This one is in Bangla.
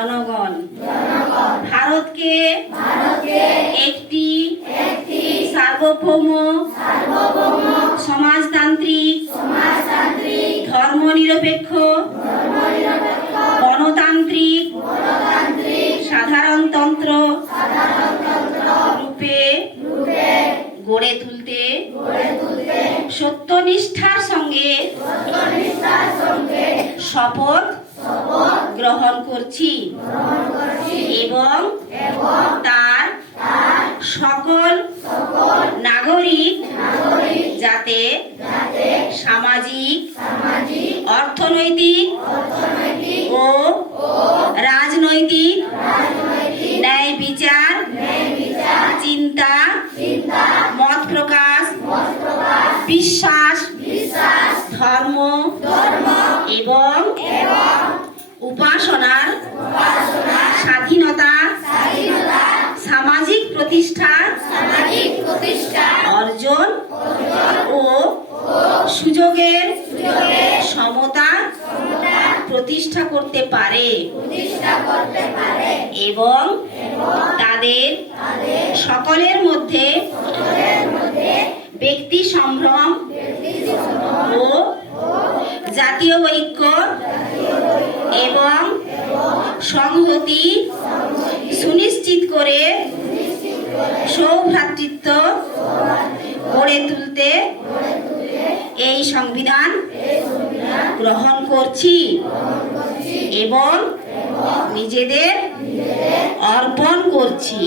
জনগণ ভারতকে একটি সার্বভৌম সমাজতান্ত্রিক ধর্মনিরপেক্ষ গণতান্ত্রিক সাধারণতন্ত্র রূপে গড়ে তুলতে সত্যনিষ্ঠার সঙ্গে শপথ গ্রহণ করছি এবং তার সকল নাগরিক যাতে সামাজিক অর্থনৈতিক ও রাজনৈতিক ন্যায় বিচার চিন্তা মত প্রকাশ বিশ্বাস ধর্ম এবং উপাসনার স্বাধীনতা সামাজিক প্রতিষ্ঠা অর্জন ও সুযোগের সমতা প্রতিষ্ঠা করতে পারে এবং তাদের সকলের মধ্যে ব্যক্তি সম্ভ্রম ও জাতীয় ঐক্য এবং সংহতি সুনিশ্চিত করে সৌভ্রাতৃত্ব গড়ে তুলতে এই সংবিধান গ্রহণ করছি এবং নিজেদের অর্পণ করছি।